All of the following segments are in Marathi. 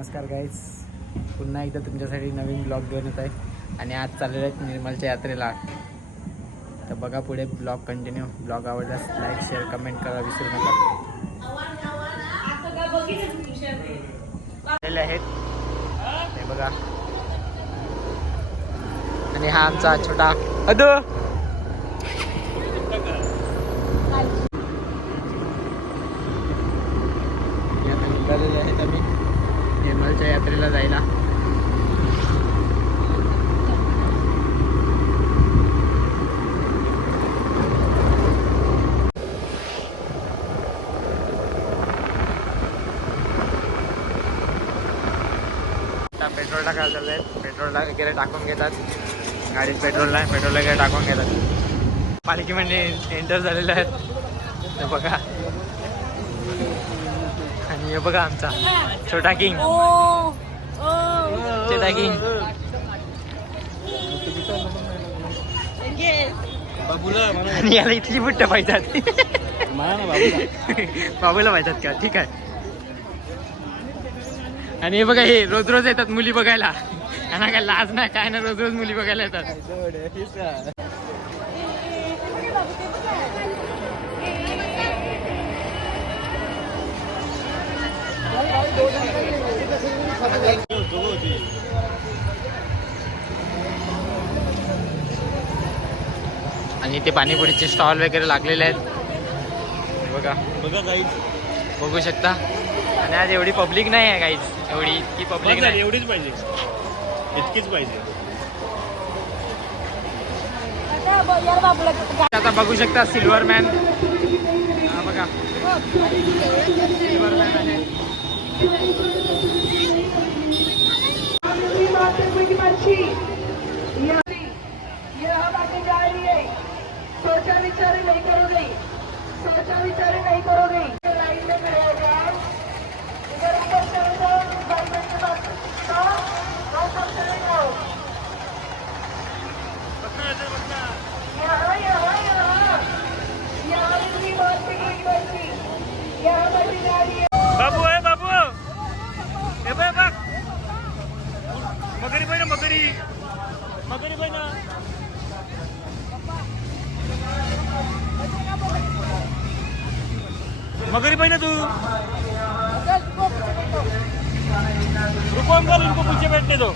नमस्कार गाईज, पुन्हा एकदा तुमच्यासाठी नवीन ब्लॉग घेऊन येत आहे आणि आज चाललेलं आहे निर्मलच्या यात्रेला. तर बघा पुढे ब्लॉग कंटिन्यू. ब्लॉग आवडल्यास लाईक शेअर कमेंट करा विसरू नका. आलेले आहेत हे बघा, आणि हा आमचा छोटा अदू. निघालेले आहेत आम्ही निर्मलच्या यात्रेला जायला. पेट्रोल टाकायला चाललंय. पेट्रोलला वगैरे टाकून घेतात गाडीत. पेट्रोल वगैरे टाकून घेतात. पालखी म्हणजे एंटर झालेले आहेत ते बघा. आणि हे बघा आमचा छोटा किंग. छोटा किंग आणि याला इथली बुट्ट पाहिजेत. बाबूला पाहिजेत का? ठीक आहे. आणि हे बघा, हे रोज रोज येतात मुली बघायला. त्यांना काय लाज नाही काय ना, रोज रोज मुली बघायला येतात. आणि ते पाणीपुरीचे स्टॉल वगैरे लागलेले आहेत बघा. बघू शकता. आणि आज एवढी पब्लिक नाही आहे गाईज, एवढी इतकी पब्लिक नाही. एवढीच पाहिजे, इतकीच पाहिजे. आता बघू शकता सिल्वर मॅन. हा बघा, सिल्वर मॅन आहे. सोचा विचार नहीं करोगे, सोचा विचार नहीं करोगे. लाइन में खड़े हो जाओ. इधर ऊपर चले जाओ, गवर्नमेंट के पास और सब चले जाओ. यहाँ इतनी बात की कोई बच्ची यहाँ पर भी जा रही है. बाबू आहे बाबू. हे बघ बघ, मगरी पाहिजे. मगरी पाहिजे. मगरी पाहिजे तू. रुको अंकल, इनको पीछे बैठने दो.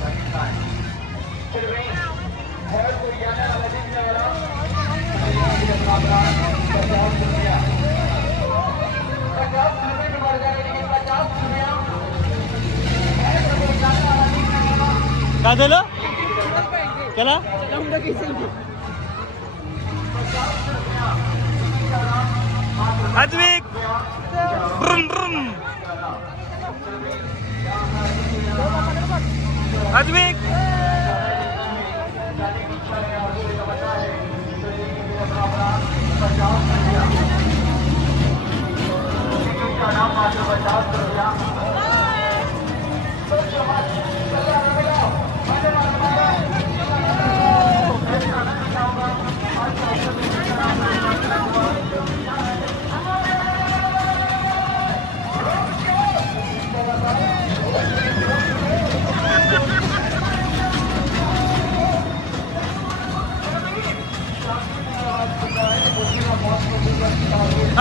काय झालं त्याला? अद्विक ब्रुम ब्रुम. अद्विक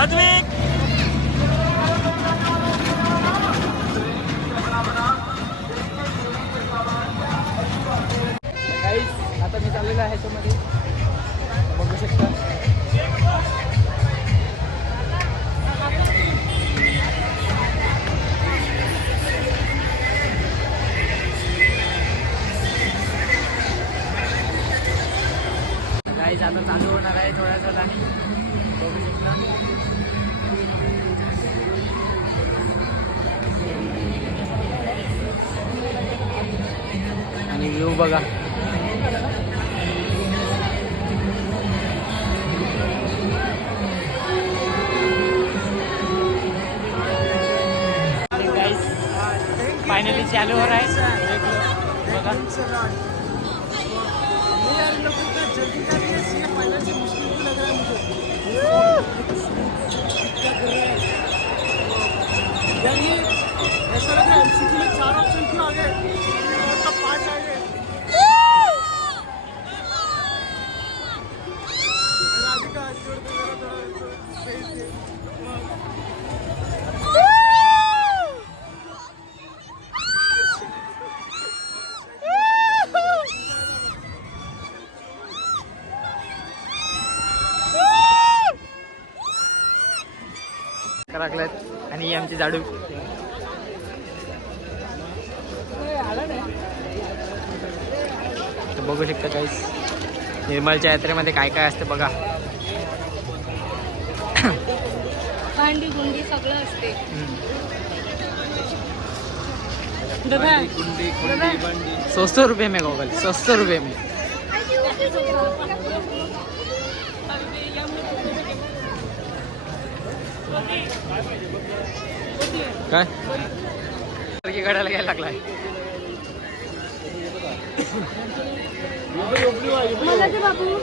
अद्विक. आता मी चाललेलो आहे ह्याच्यामध्ये, बघू शकता. गाईज आता चालू होणार आहे थोड्या वेळाने, बघू शकता. आणि व्ह्यू बघा. फाइनली चालू हो रहा है बघा. यार ये ऐसा लग रहा है एमसीक्यू में 4 ऑप्शन लागल्यात आणि ही आमची झाडू. तर बघू शकता काहीच निर्मलच्या यात्रेमध्ये काय काय असतं बघा. भांडी गुंडी सगळं असते. ₹100 रुपये में गॉगल, ₹100 में. काय गाड्याला घ्यायला लागलाय. मला ते बाबू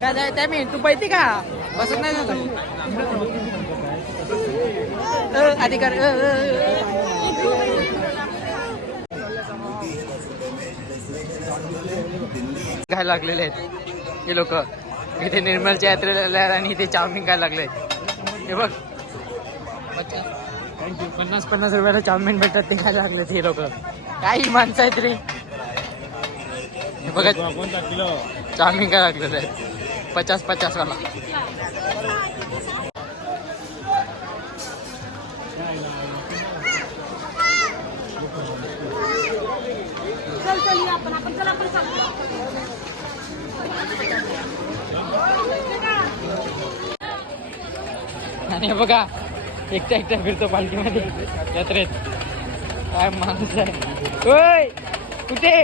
काय त्या मी तू पैती का बसत नाही ना तू अधिकार घ्यायला लागलेले आहेत हे लोक. इथे निर्मलच्या यात्रेला आणि इथे चाऊमिन खायला लागले. हे बघ 50-50 रुपयाला चाऊमिन भेटतात ते खायला लागलेत हे लोक. काही माणसं आहेत रे. हे बघा चाऊमिन काय लागलेलं आहे 50-50 वाला. आणि हे बघा एकटा एकटा फिरतो पालखीमध्ये यात्रेत. काय माणूस आहे. ओय कुठे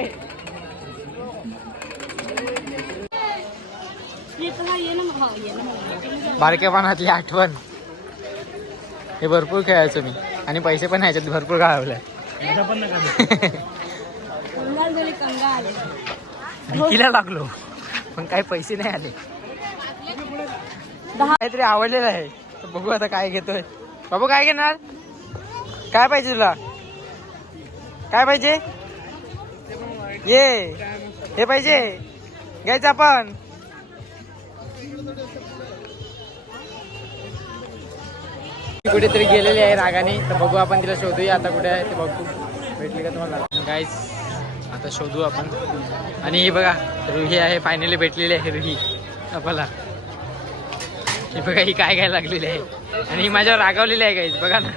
बारक्यापणातली आठवण. हे भरपूर खेळायचो मी आणि पैसे पण ह्याच्यात भरपूर घालवले. भीतीला लागलो पण काही पैसे नाही आले. काहीतरी आवडलेलं आहे तर बघू आता काय घेतोय. बाबू काय घेणार. काय पाहिजे तुला. काय पाहिजे. ये हे पाहिजे घ्यायचं आपण. कुठेतरी गेलेली आहे रागाने तर बघू आपण तिला शोधूया आता कुठे आहे ते बघू. भेटली का तुम्हाला गाईस आता शोधू आपण. आणि हे बघा रुही आहे फायनली भेटलेली आहे रुही आपल्याला. ही बघा ही काय घ्यायला लागलेली आहे आणि ही माझ्यावर रागावलेली आहे गाईस बघा ना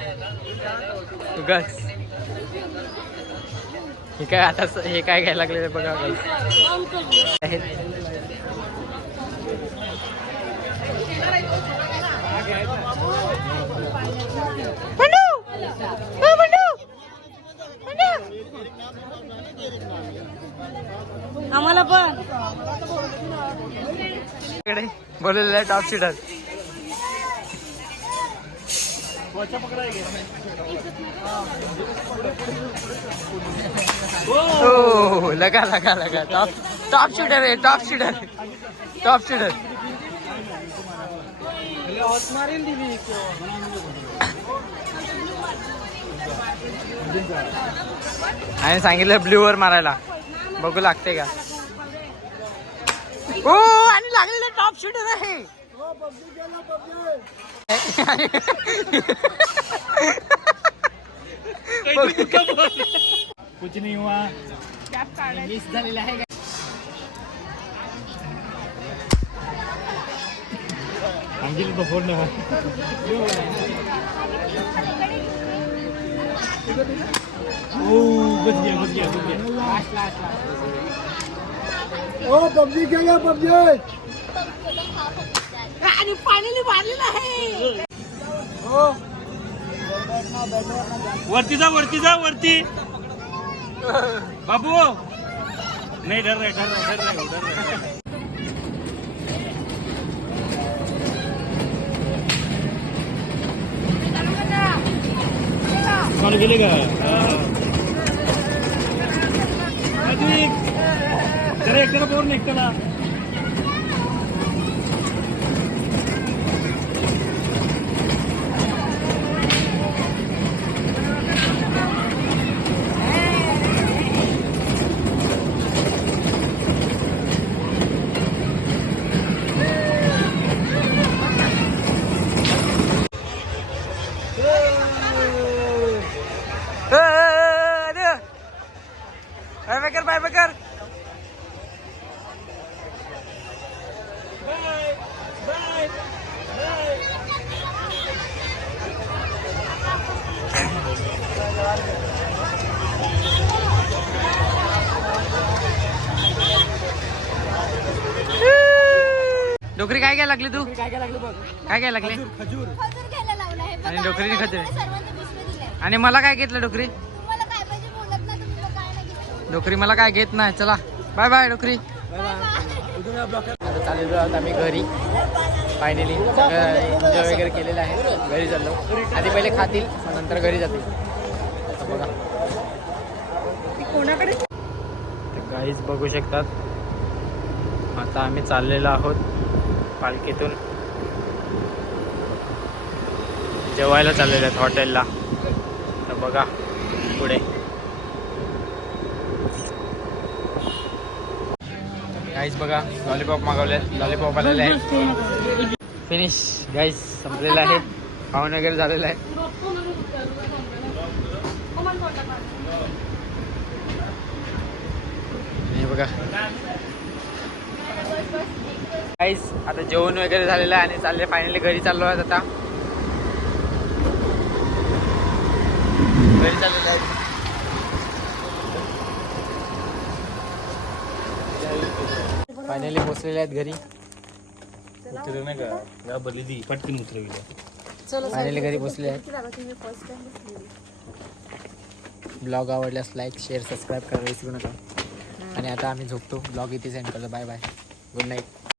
उगाच. हे काय आता हे काय घ्यायला लागलेलं आहे बघा गाईस. आम्हाला पण बोललेलं आहे टॉप शूटर. हो लगा लगा लगा टॉप शूटर आहे. Top shooter top shooter. आणि सांगितलं ब्ल्यू वर मारायला बघू लागते का. हो आणि लागलेलं टॉप शूटर आहे. कुछ नहीं हुआ. मिस झालेलं आहे का. अंकिल तो फोन ना. बच गया. ओ पबजी खेळा पबजी. आणि फायनली मारलेलं आहे. वरती जा वरती. बाबू नहीं डर रहे. कौन खेलेगा. जरा एक तरफ और निकला. बाय कर. डोकरी काय काय लागली तू काय काय लागलं बघ काय काय लागले खजूर खजूर घ्यायला लावला आहे आणि डोकरीने खजूर. सर्वांचे पिशवे दिले आणि मला काय घेतलं डोकरी तुम्हाला काय पाहिजे बोलत ना तुम्ही मग काय नाही घेतलं. डोकरी मला काय घेत नाही चला बाय बाय डोकरी उद्या या ब्लॉक आता चाललेलो आहोत आम्ही घरी फायनली सगळं एन्जॉय वगैरे केलेलं आहे घरी चाललो आधी पहिले खातील मग नंतर घरी जातील आता बघा कोणाकडे तर गाईज बघू शकतात आता आम्ही चाललेलो आहोत पालखीतून जेवायला चाललेलो आहेत हॉटेलला तर बघा पुढे गाईज बघा लॉलीपॉप मागवले आहेत लॉलीपॉप आलेले आहेत फिनिश गाईज संपलेलं आहे खाऊन वगैरे झालेलं आहे हे बघा गाईज आता जेवण वगैरे झालेलं आहे आणि चालले फायनली घरी चाललो आहेत आता घरी चाललेलं आहे फायनली पोचलेले आहेत घरी पटकन उतरविलं फायनली घरी पोचले आहेत ब्लॉग आवडल्यास लाईक शेअर सबस्क्राईब करायला विसरू नका आणि आता आम्ही झोपतो ब्लॉग इथे सेंड करतो बाय बाय गुड नाईट